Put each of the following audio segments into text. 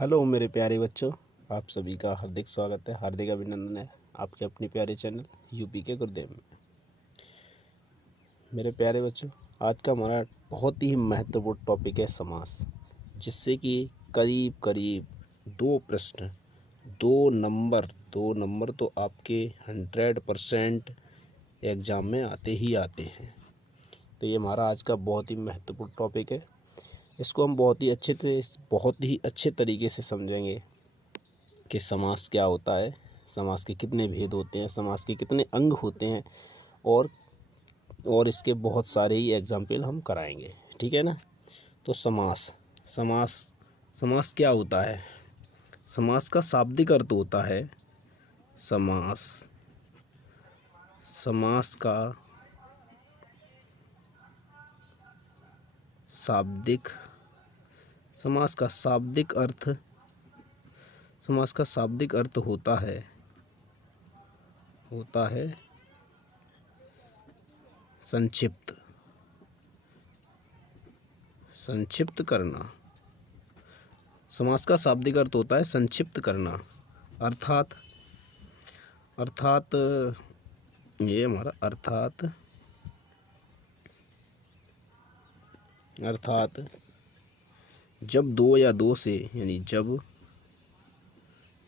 Hello मेरे प्यारे बच्चों, आप सभी का हार्दिक स्वागत है, हार्दिक अभिनंदन है आपके अपने प्यारे चैनल यूपी के गुरुदेव में। मेरे प्यारे बच्चों, आज का हमारा बहुत ही महत्वपूर्ण टॉपिक है समास, जिससे कि करीब करीब 2 प्रश्न 2 नंबर तो आपके 100% एग्ज़ाम में आते ही आते हैं। तो ये हमारा आज का बहुत ही महत्वपूर्ण टॉपिक है। इसको हम बहुत ही अच्छे तरीके से समझेंगे कि समास क्या होता है, समास के कितने भेद होते हैं, समास के कितने अंग होते हैं और इसके बहुत सारे ही एग्जाम्पल हम कराएंगे। ठीक है ना। तो समास समास समास क्या होता है? समास का शाब्दिक अर्थ होता है समास समास का शाब्दिक समास का शाब्दिक अर्थ होता है संक्षिप्त करना। समास का शाब्दिक अर्थ होता है संक्षिप्त करना। अर्थात ये हमारा अर्थात जब दो या दो से यानी जब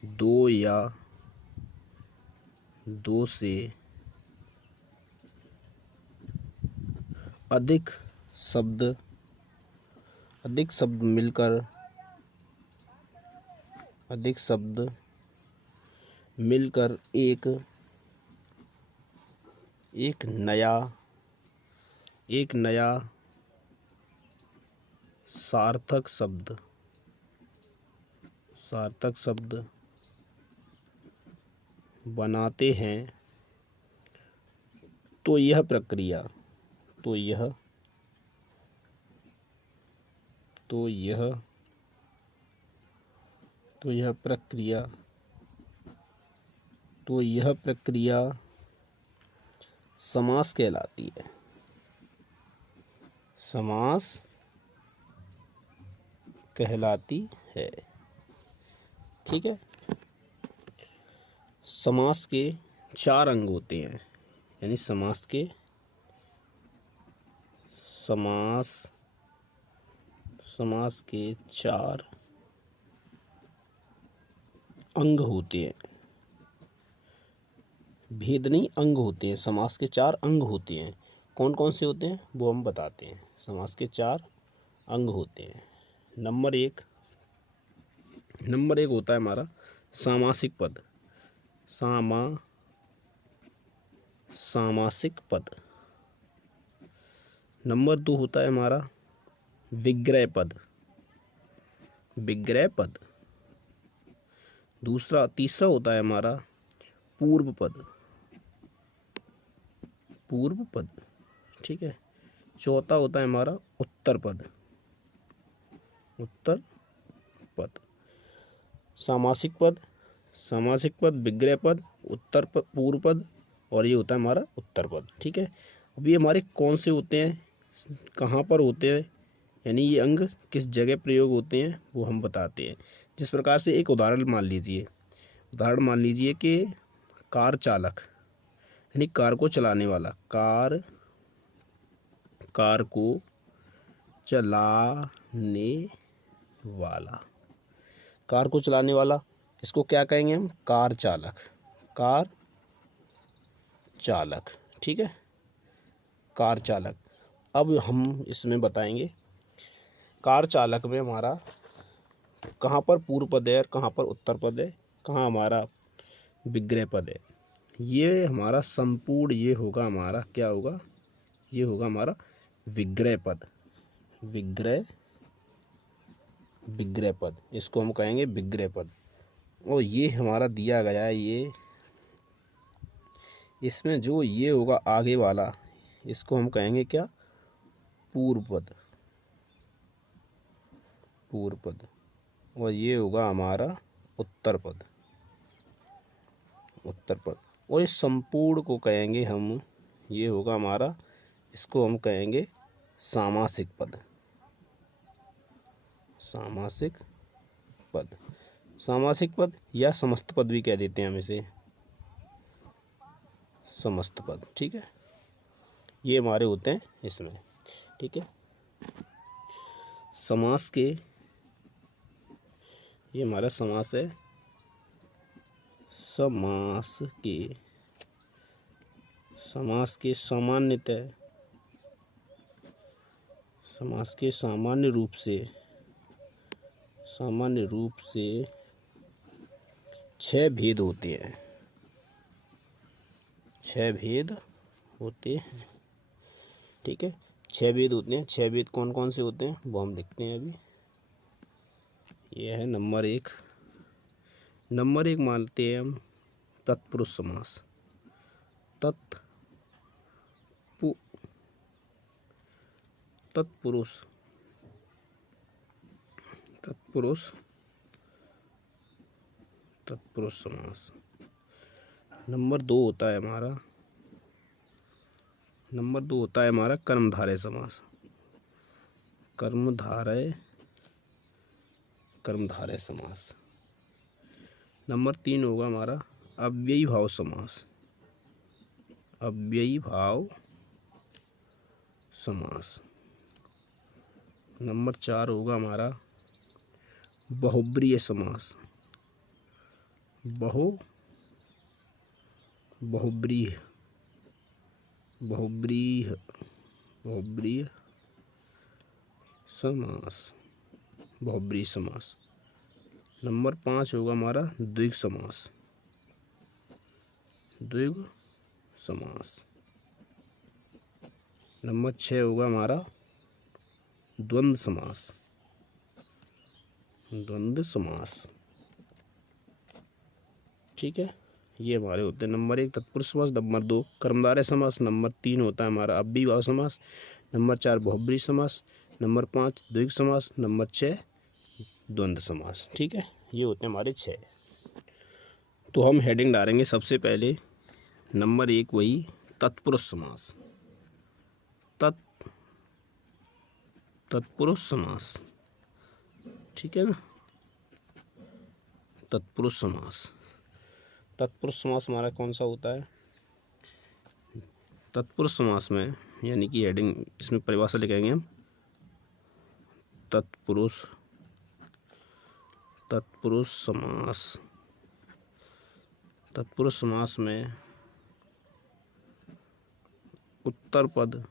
दो या दो से अधिक शब्द मिलकर एक नया सार्थक शब्द बनाते हैं तो यह प्रक्रिया समास कहलाती है। समास कहलाती है। ठीक है। समास के 4 अंग होते हैं, यानी समास के समास के 4 अंग होते हैं। भेद नहीं, अंग होते हैं। समास के 4 अंग होते हैं। कौन कौन से होते हैं वो हम बताते हैं। समास के 4 अंग होते हैं। नंबर एक होता है हमारा सामासिक पद। सामासिक पद। नंबर 2 होता है हमारा विग्रह पद। तीसरा होता है हमारा पूर्व पद। ठीक है। चौथा होता है हमारा उत्तर पद। सामासिक पद, विग्रह पद, पूर्व पद और ये होता है हमारा उत्तर पद। ठीक है। अब ये हमारे कौन से होते हैं, कहाँ पर होते हैं, यानी ये अंग किस जगह प्रयोग होते हैं वो हम बताते हैं। जिस प्रकार से एक उदाहरण मान लीजिए कि कार चालक यानी कार को चलाने वाला, कार को चलाने वाला इसको क्या कहेंगे हम? कार चालक। ठीक है। कार चालक। अब हम इसमें बताएंगे कार चालक में हमारा कहाँ पर पूर्व पद है और कहाँ पर उत्तर पद है, कहाँ हमारा विग्रह पद है। ये हमारा संपूर्ण ये होगा हमारा क्या होगा? ये होगा हमारा विग्रह पद। विग्रह पद इसको हम कहेंगे विग्रह पद। और ये हमारा दिया गया है, ये इसमें जो ये होगा आगे वाला इसको हम कहेंगे क्या? पूर्व पद। और ये होगा हमारा उत्तर पद। और इस संपूर्ण को कहेंगे हम, ये होगा हमारा, इसको हम कहेंगे सामासिक पद। पद, सामासिक पद या समस्त पद भी कह देते हैं हम इसे, समस्त पद। ठीक है, ये हमारे होते हैं इसमें। ठीक है, समास के, ये हमारा समास है। समास के सामान्यतः, समास के सामान्य रूप से 6 भेद होते हैं, 6 भेद होते हैं। ठीक है, 6 भेद होते हैं। 6 भेद कौन कौन से होते हैं वो हम देखते हैं अभी। ये है नंबर 1। नंबर 1 मानते हैं हम तत्पुरुष समास। तत्पुरुष समास। नंबर 2 होता है हमारा कर्मधारय समास। कर्मधारय समास। नंबर 3 होगा हमारा अव्ययी भाव समास। नंबर 4 होगा हमारा बहुब्रीहि समास। बहुब्रीहि समास। नंबर 5 होगा हमारा द्विग समास। नंबर 6 होगा हमारा द्वंद्व समास। ठीक है, ये हमारे होते हैं नंबर 1 तत्पुरुष समास, नंबर 2 कर्मधारय समास, नंबर 3 होता है हमारा अव्ययी भाव समास, नंबर 4 बहुब्रीहि समास, नंबर 5 द्विग समास, नंबर 6 द्वंद्व समास। ठीक है, ये होते हैं हमारे 6। तो हम हेडिंग डालेंगे सबसे पहले नंबर 1 वही तत्पुरुष समास। तत्पुरुष समास। ठीक है ना, तत्पुरुष समास हमारा कौन सा होता है? तत्पुरुष समास में, यानी कि हेडिंग इसमें परिभाषा लिखेंगे हम तत्पुरुष समास में उत्तर पद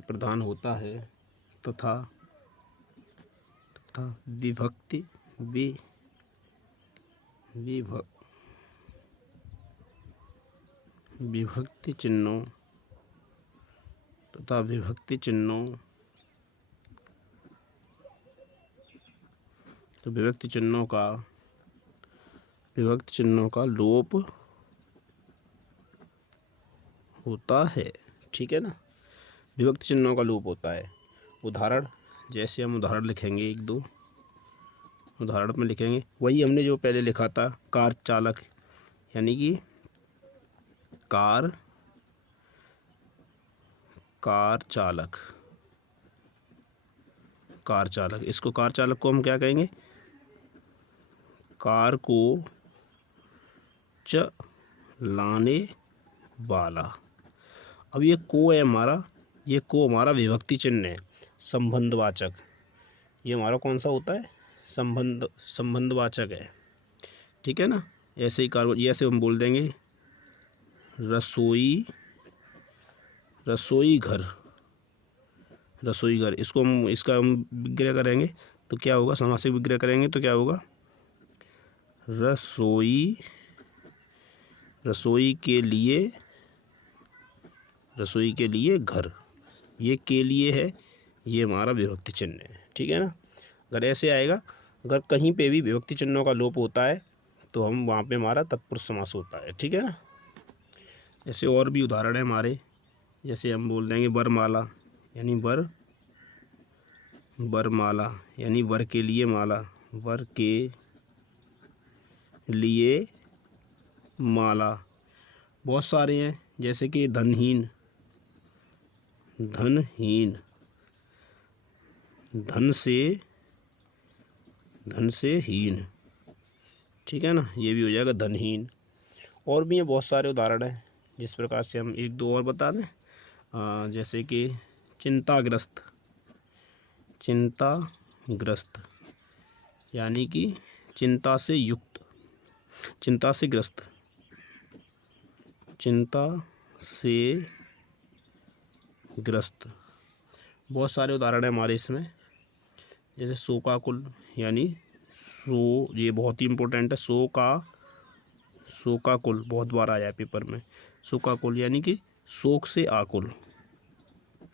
प्रधान होता है तथा विभक्ति चिन्हों तो विभक्ति चिन्हों का लोप होता है। ठीक है ना, विभक्ति चिन्हों का लोप होता है। उदाहरण, जैसे हम उदाहरण लिखेंगे, 1-2 उदाहरण में लिखेंगे वही हमने जो पहले लिखा था, कार चालक, यानी कि कार चालक। इसको कार चालक को हम क्या कहेंगे? कार को चलाने वाला। अब ये को है हमारा, ये को हमारा विभक्ति चिन्ह है, संबंधवाचक। ये हमारा कौन सा होता है? संबंधवाचक है। ठीक है ना, ऐसे ही ऐसे हम बोल देंगे रसोई घर। इसका हम विग्रह करेंगे तो क्या होगा? समासिक विग्रह करेंगे तो क्या होगा? रसोई के लिए घर। ये के लिए है, ये हमारा विभक्ति चिन्ह है। ठीक है ना, अगर ऐसे आएगा, अगर कहीं पे भी विभक्ति चिन्हों का लोप होता है तो हम वहाँ पे हमारा तत्पुरुष समास होता है। ठीक है ना, ऐसे और भी उदाहरण है हमारे, जैसे हम बोल देंगे वरमाला, यानी वरमाला यानी वर के लिए माला, वर के लिए माला। बहुत सारे हैं, जैसे कि धनहीन, धनहीन, धन से हीन, ठीक है ना, ये भी हो जाएगा धनहीन। और भी ये बहुत सारे उदाहरण हैं जिस प्रकार से हम एक दो और बता दें। जैसे कि चिंताग्रस्त, चिंताग्रस्त यानी कि चिंता से युक्त, चिंता से ग्रस्त, चिंता से ग्रस्त। बहुत सारे उदाहरण हैं हमारे इसमें। जैसे शोकाकुल यानी ये बहुत ही इम्पोर्टेंट है। शोकाकुल बहुत बार आया है पेपर में। शोकाकुल यानी कि शोक से आकुल,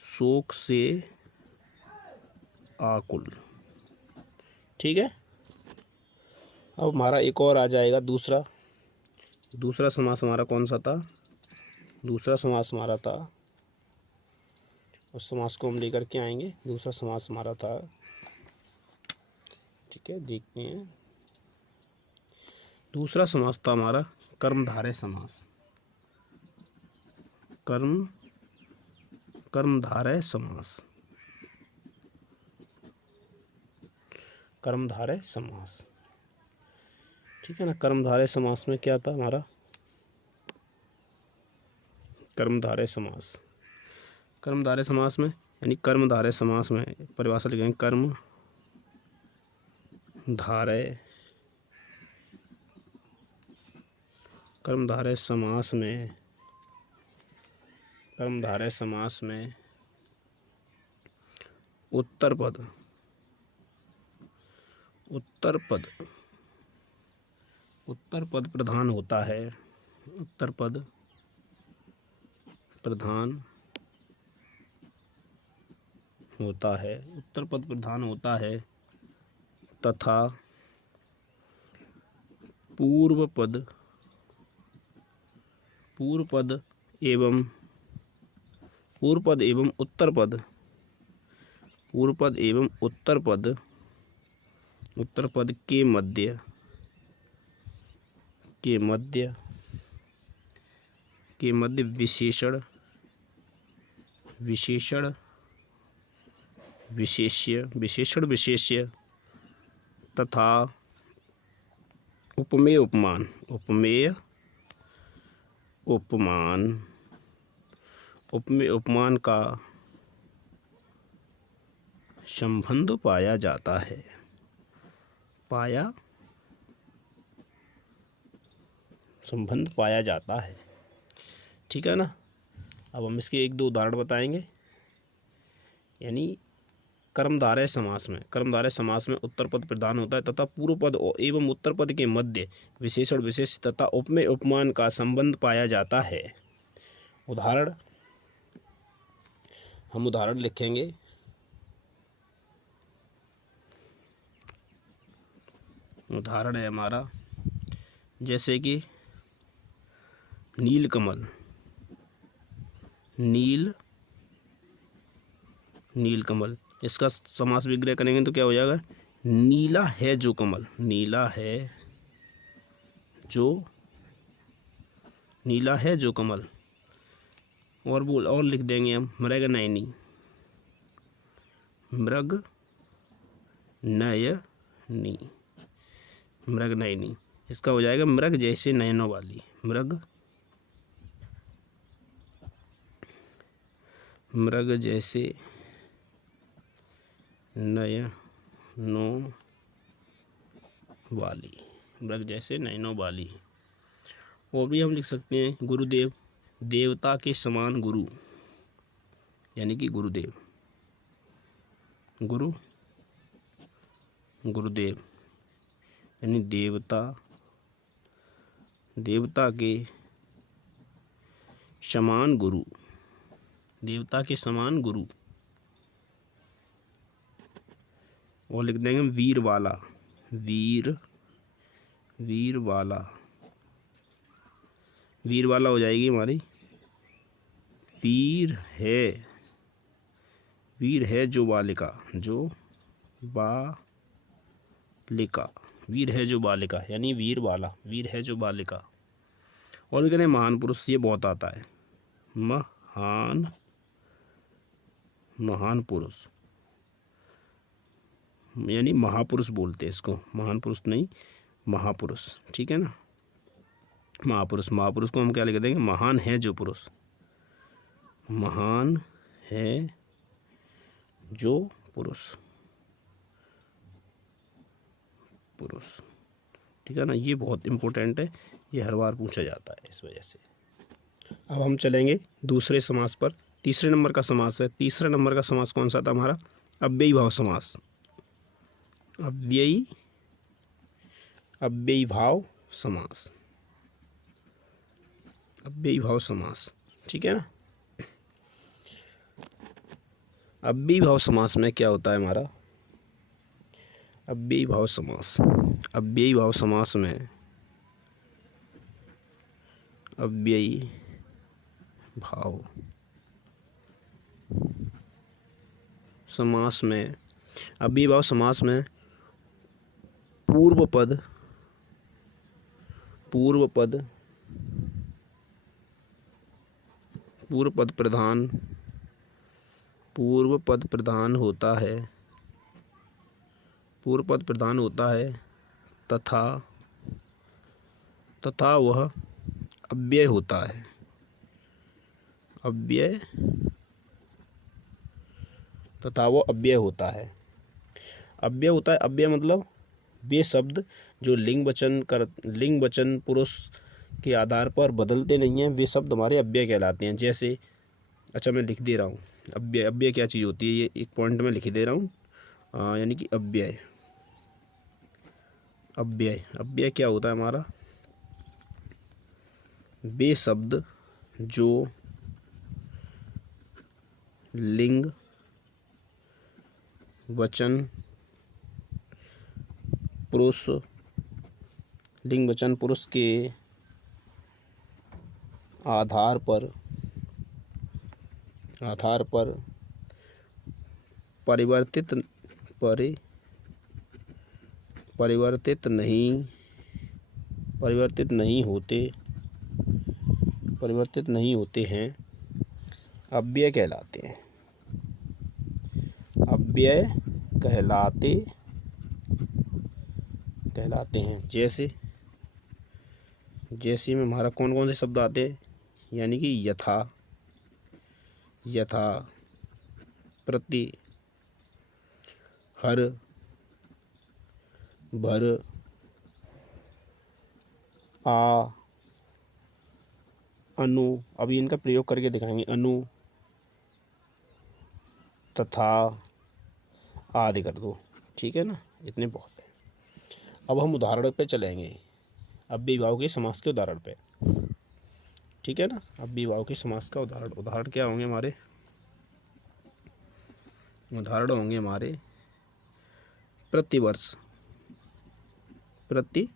शोक से आकुल, ठीक है। अब हमारा एक और आ जाएगा दूसरा समास हमारा कौन सा था? दूसरा समास हमारा था, उस समास को हम लेकर के आएंगे। दूसरा समास हमारा था, ठीक है, देखते हैं। दूसरा समास था हमारा कर्मधारय समास, कर्मधारय समास, कर्मधारय समास, ठीक है ना। कर्मधारय समास में क्या था हमारा? कर्मधारय समास, कर्मधारय समास में यानी कर्मधारय समास में परिभाषा लिखेंगे, कर्मधारय समास में, कर्मधारय समास में उत्तर पद प्रधान होता है, उत्तर पद प्रधान होता है, उत्तर पद प्रधान होता है तथा पूर्व पद एवं उत्तर पद के मध्य विशेषण विशेष्य तथा उपमेय उपमान का संबंध पाया जाता है, ठीक है ना। अब हम इसके एक दो उदाहरण बताएंगे। यानी कर्मधारय समास में उत्तर पद प्रधान होता है तथा पूर्व पद एवं उत्तर पद के मध्य विशेषण विशेष तथा उपमेय उपमान का संबंध पाया जाता है। हम उदाहरण लिखेंगे। उदाहरण है हमारा जैसे कि नीलकमल, नीलकमल, इसका समास विग्रह करेंगे तो क्या हो जाएगा? नीला है जो कमल, नीला है जो कमल। और लिख देंगे हम मृगनयनी, इसका हो जाएगा मृग जैसे नयनों वाली, मृग जैसे नयनों वाली। वो भी हम लिख सकते हैं गुरुदेव, देवता के समान गुरु यानी कि गुरुदेव, गुरुदेव यानी देवता के समान गुरु, और लिख देंगे वीर वाला हो जाएगी हमारी वीर है जो बालिका, वीर है जो बालिका यानी वीर है जो बालिका। और भी कहते हैं महान पुरुष, ये बहुत आता है। महान महान पुरुष, यानी महापुरुष बोलते हैं इसको, महान पुरुष नहीं, महापुरुष, ठीक है ना। महापुरुष, महापुरुष को हम क्या लिख देंगे, महान है जो पुरुष, महान है जो पुरुष, पुरुष, ठीक है ना। ये बहुत इम्पोर्टेंट है, ये हर बार पूछा जाता है इस वजह से। अब हम चलेंगे दूसरे समास पर। तीसरे नंबर का समास है। तीसरे नंबर का समास कौन सा था हमारा, अव्ययी भाव समास। अव्ययी भाव समास, अव्ययी भाव समास, ठीक है ना। अव्ययी भाव समास में क्या होता है हमारा, अव्ययी भाव समास, अव्ययी भाव समास में, अव्ययी भाव समास में, अव्ययी भाव समास में पूर्व पद, पूर्व पद, पूर्व पद प्रधान, पूर्व पद प्रधान होता है, पूर्व पद प्रधान होता है, तथा तथा वह अव्यय होता है, अव्यय, तथा वो अव्यय होता है। अव्यय होता है, अव्यय मतलब वे शब्द जो लिंग वचन पुरुष के आधार पर बदलते नहीं हैं, वे शब्द हमारे अव्यय कहलाते हैं। जैसे, अच्छा मैं लिख दे रहा हूँ, अव्यय, अव्यय क्या चीज़ होती है, ये एक पॉइंट में लिख दे रहा हूँ, यानी कि अव्यय, अव्यय, अव्यय क्या होता है हमारा, वे शब्द जो लिंग वचन पुरुष, लिंग वचन पुरुष के आधार पर परिवर्तित नहीं होते हैं, अव्यय कहलाते हैं, अव्यय कहलाते हैं। जैसे में हमारा कौन कौन से शब्द आते हैं, यानी कि यथा, प्रति, हर, भर, आ, अनु, अभी इनका प्रयोग करके दिखाएंगे, अनु, तथा, आदि कर दो, ठीक है ना, इतने बहुत है। अब हम उदाहरण पे चलेंगे, अव्ययी भाव के समास के उदाहरण पे, ठीक है ना। अव्ययी भाव के समास का उदाहरण क्या होंगे हमारे, उदाहरण होंगे हमारे प्रतिवर्ष, अब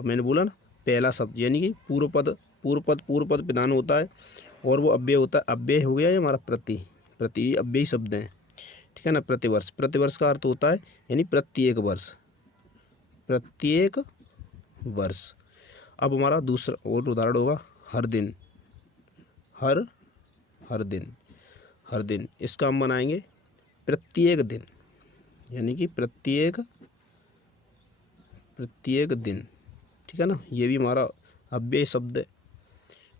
मैंने बोला ना, पहला शब्द यानी कि पूर्व पद प्रधान होता है और वो अव्यय होता है, अव्यय हो गया ये हमारा प्रति अव्ययी शब्द हैं, ठीक है ना। प्रतिवर्ष का अर्थ होता है यानी प्रत्येक वर्ष। अब हमारा दूसरा और उदाहरण होगा हर दिन, हर दिन, इसका हम बनाएंगे प्रत्येक दिन, यानी कि प्रत्येक दिन, ठीक है ना। ये भी हमारा अव्यय शब्द है।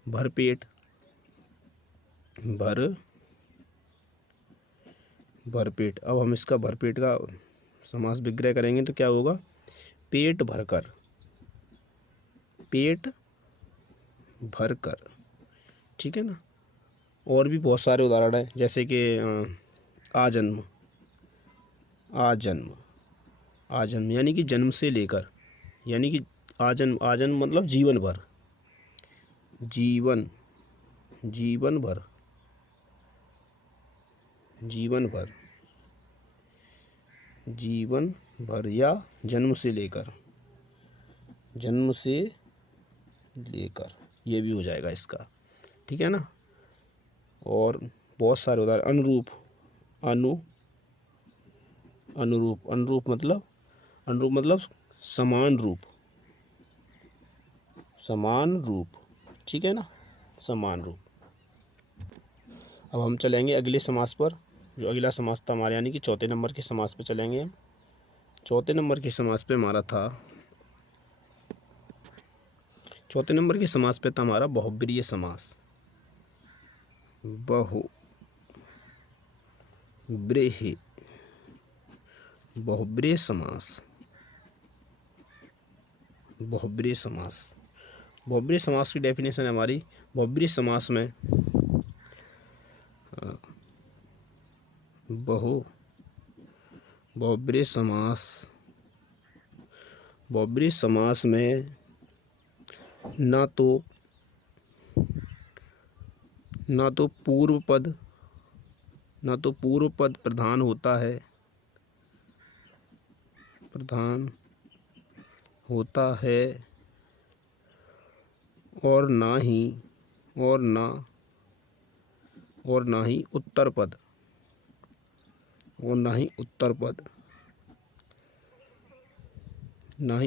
भरपेट, भरपेट, अब हम इसका भरपेट का समास विग्रह करेंगे तो क्या होगा, पेट भरकर, ठीक है ना। और भी बहुत सारे उदाहरण हैं, जैसे कि आजन्म, यानी कि जन्म से लेकर, यानी कि आजन्म मतलब जीवन भर, जीवन भर या जन्म से लेकर, ये भी हो जाएगा इसका, ठीक है ना। और बहुत सारे उदाहरण, अनुरूप मतलब समान रूप, ठीक है ना। समान रूप। अब हम चलेंगे अगले समास पर। जो अगला समास था हमारे यानी कि चौथे नंबर के समास पे चलेंगे हम। चौथे नंबर के समास पे हमारा था, चौथे नंबर के समास पे था हमारा बहुब्रीहि समास। बहुब्रीहि, बहुब्रीहि समास, बहुब्रीहि समास। बहुब्रीहि समास की डेफिनेशन है हमारी, बहुब्रीहि समास में बहुब्रीहि समास, बहुब्रीहि समास में ना तो पूर्व पद प्रधान होता है, और ना ही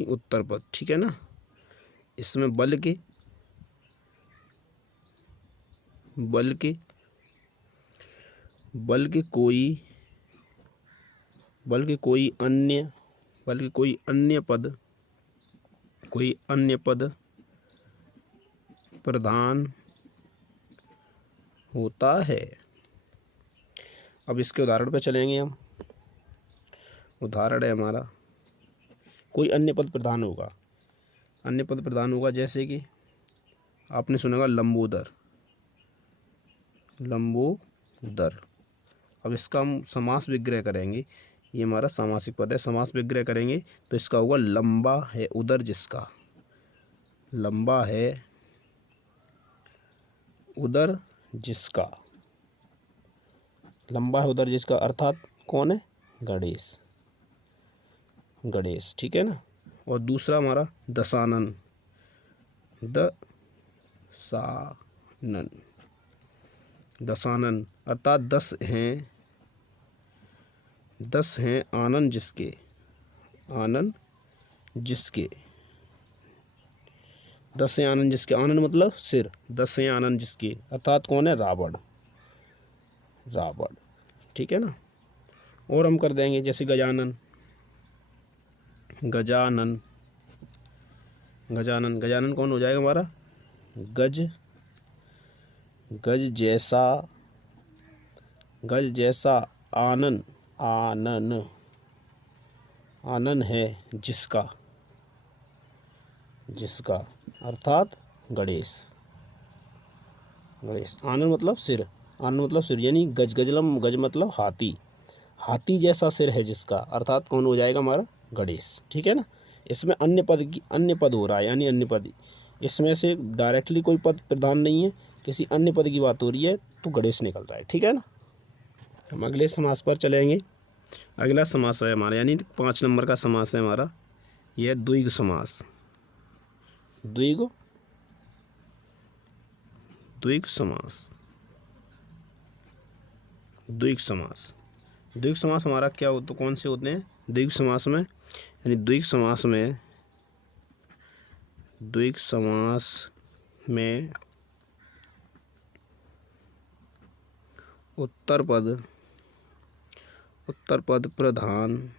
उत्तर पद, ठीक है ना। इसमें बल्कि कोई अन्य पद प्रधान होता है। अब इसके उदाहरण पे चलेंगे हम। उदाहरण है हमारा, कोई अन्य पद प्रधान होगा, जैसे कि आपने सुना होगा लंबोदर। अब इसका हम समास विग्रह करेंगे। ये हमारा सामासिक पद है, समास विग्रह करेंगे तो इसका होगा लंबा है उदर जिसका, लंबा है उदर जिसका, लंबा है उदर जिसका अर्थात कौन है? गणेश, ठीक है ना। और दूसरा हमारा दशानन, दशानन अर्थात 10 हैं आनन जिसके, 10 हैं आनन जिसके, आनन मतलब सिर, 10 हैं आनन जिसके अर्थात कौन है? रावण, ठीक है ना। और हम कर देंगे जैसे गजानन कौन हो जाएगा हमारा? गज जैसा आनन है जिसका अर्थात गणेश। आनन मतलब सिर, यानी गज मतलब हाथी जैसा सिर है जिसका अर्थात कौन हो जाएगा हमारा? गणेश, ठीक है ना। इसमें अन्य पद हो रहा है, यानी अन्य पद, इसमें से डायरेक्टली कोई पद प्रधान नहीं है, किसी अन्य पद की बात हो रही है तो गणेश निकल रहा है, ठीक है ना। हम अगले समास पर चलेंगे। अगला समास है हमारा यानी 5 नंबर का समास है हमारा, यह द्विग समास। द्विग समास हमारा क्या हो तो कौन से होते हैं? द्विग समास में उत्तर पद प्रधान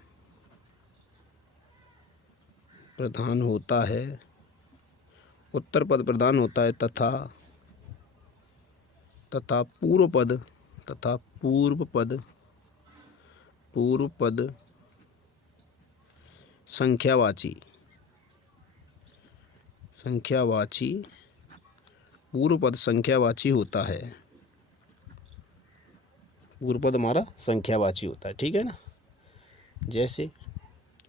होता है, तथा पूर्व पद संख्यावाची, पूर्व पद संख्यावाची होता है, पूर्व पद हमारा संख्यावाची होता है, ठीक है ना। जैसे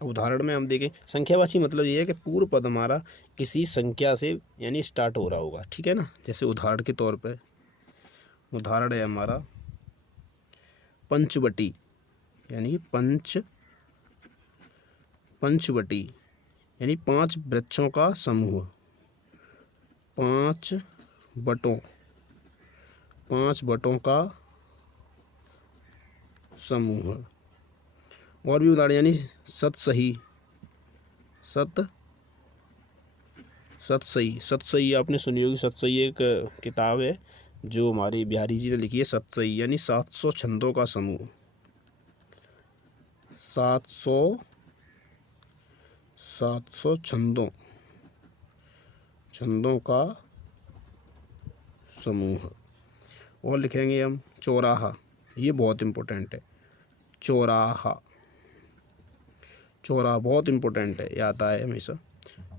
उदाहरण में हम देखें, संख्यावाची मतलब ये है कि पूर्व पद हमारा किसी संख्या से यानी स्टार्ट हो रहा होगा, ठीक है ना। जैसे उदाहरण के तौर पे उदाहरण है हमारा पंचवटी, यानी पंचवटी यानी 5 वृक्षों का समूह, 5 बटों का समूह। और भी उदाहरण यानी सतसई, सतसई आपने सुनी होगी। सतसई एक किताब है जो हमारी बिहारी जी ने लिखी है। सतसई यानी 700 छंदों का समूह। 700 छंदों का समूह। और लिखेंगे हम चौराहा, ये बहुत इम्पोर्टेंट है। चौराहा, चौराहा बहुत इम्पोर्टेंट है, याद आए हमेशा।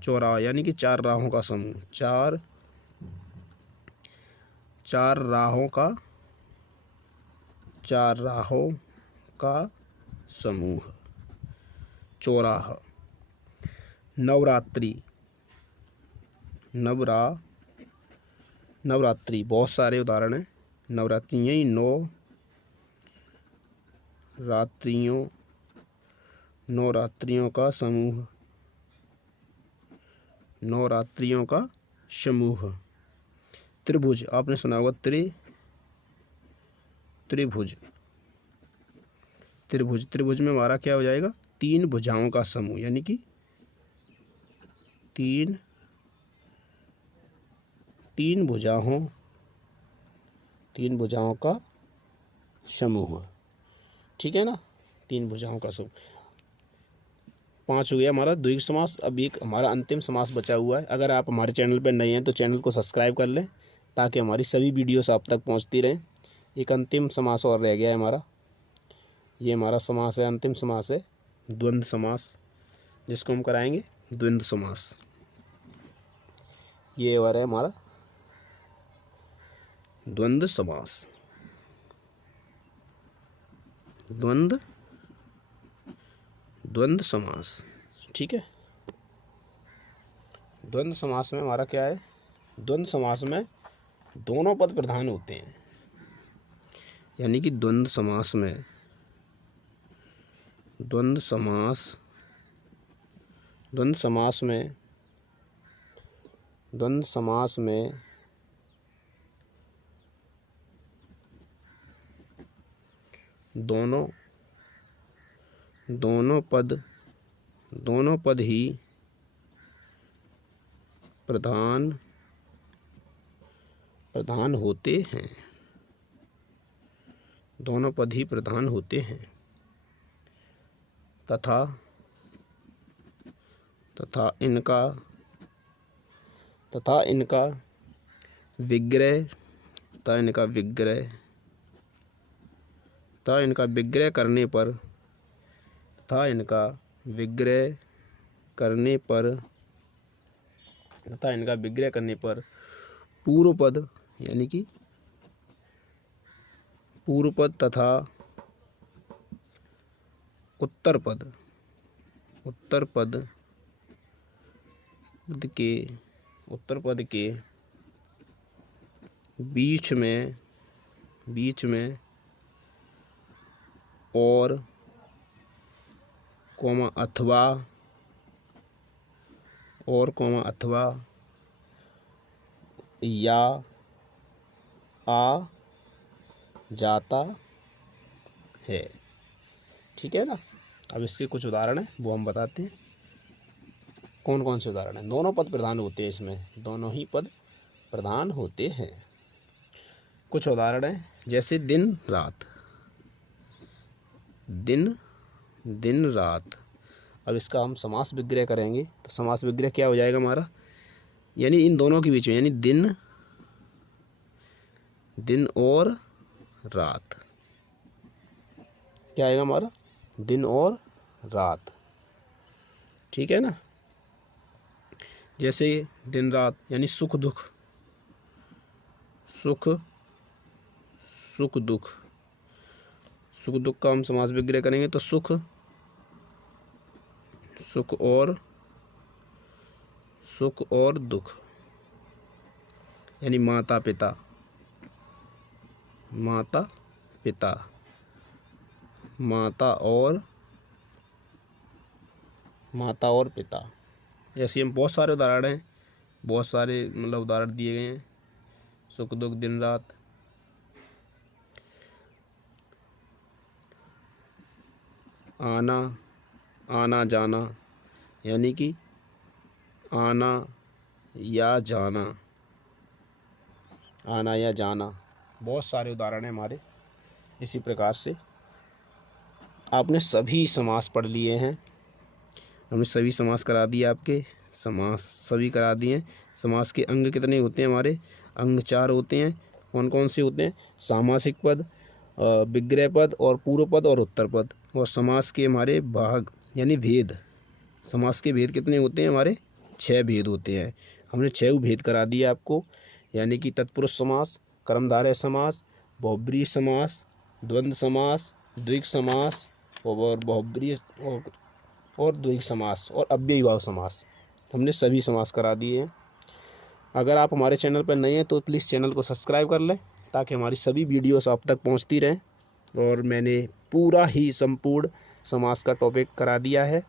चौराहा यानी कि 4 राहों का समूह। चार राहों का, 4 राहों का समूह, चौराहा। नवरात्रि, नवरात्रि बहुत सारे उदाहरण हैं। नवरात्रि यही 9 रात्रियों का समूह, 9 रात्रियों का समूह। त्रिभुज आपने सुना होगा। त्रिभुज, त्रिभुज में हमारा क्या हो जाएगा? 3 भुजाओं का समूह, यानी कि तीन भुजाओं का समूह, ठीक है ना। 3 भुजाओं का समूह। 5 हो गया हमारा द्विगु समास। अब एक हमारा अंतिम समास बचा हुआ है। अगर आप हमारे चैनल पर नए हैं तो चैनल को सब्सक्राइब कर लें ताकि हमारी सभी वीडियोस आप तक पहुंचती रहें। एक अंतिम समास और रह गया है हमारा, ये हमारा समास है, अंतिम समास है, द्वंद्व समास, जिसको हम कराएंगे द्वंद्व समास। ये और है हमारा द्वंद्व समास। द्वंद्व समास, ठीक है। द्वंद्व समास में हमारा क्या है? द्वंद्व समास में दोनों पद प्रधान होते हैं, यानी कि द्वंद्व समास में दोनों पद ही प्रधान होते हैं। दोनों पद ही प्रधान होते हैं तथा इनका विग्रह करने पर पूर्व पद, यानी कि पूर्व पद तथा उत्तर पद के बीच में और कोमा अथवा या आ जाता है, ठीक है ना। अब इसके कुछ उदाहरण हैं वो हम बताते हैं। कौन कौन से उदाहरण हैं? दोनों पद प्रधान होते हैं, इसमें दोनों ही पद प्रधान होते हैं। कुछ उदाहरण हैं जैसे दिन रात। अब इसका हम समास विग्रह करेंगे तो समास विग्रह क्या हो जाएगा हमारा? यानी इन दोनों के बीच में, यानी दिन और रात, क्या आएगा हमारा? दिन और रात, ठीक है ना। जैसे दिन रात यानी सुख दुख का हम समास विग्रह करेंगे तो सुख और दुख, यानी माता पिता, माता और पिता। ऐसे हम बहुत सारे उदाहरण हैं, बहुत सारे मतलब उदाहरण दिए गए हैं। सुख दुख दिन रात। आना जाना, यानी कि आना या जाना, आना या जाना, बहुत सारे उदाहरण हैं हमारे। इसी प्रकार से आपने सभी समास पढ़ लिए हैं, हमने सभी समास करा दिए, आपके समास सभी करा दिए। समास के अंग कितने होते हैं हमारे? अंग 4 होते हैं। कौन कौन से होते हैं? सामासिक पद, विग्रह पद और पूर्व पद और उत्तर पद। और समास के हमारे भाग यानी भेद, समास के भेद कितने होते हैं हमारे? 6 भेद होते हैं। हमने 6 भेद करा दिए आपको, यानी कि तत्पुरुष समास, कर्मधारय समास, बहुब्रीहि समास, द्वंद्व समास, द्विग समास और बहुब्रीहि और द्विग समास और अव्ययीभाव समास, हमने सभी समास करा दिए हैं। अगर आप हमारे चैनल पर नए हैं तो प्लीज़ चैनल को सब्सक्राइब कर लें, ताकि हमारी सभी वीडियोस आप तक पहुंचती रहें। और मैंने पूरा ही संपूर्ण समास का टॉपिक करा दिया है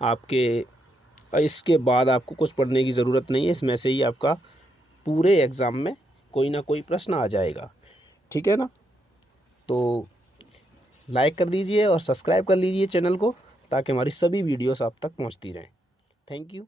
आपके। इसके बाद आपको कुछ पढ़ने की ज़रूरत नहीं है, इसमें से ही आपका पूरे एग्ज़ाम में कोई ना कोई प्रश्न आ जाएगा। ठीक है ना? तो लाइक कर दीजिए और सब्सक्राइब कर लीजिए चैनल को, ताकि हमारी सभी वीडियोस आप तक पहुंचती रहें। Thank you.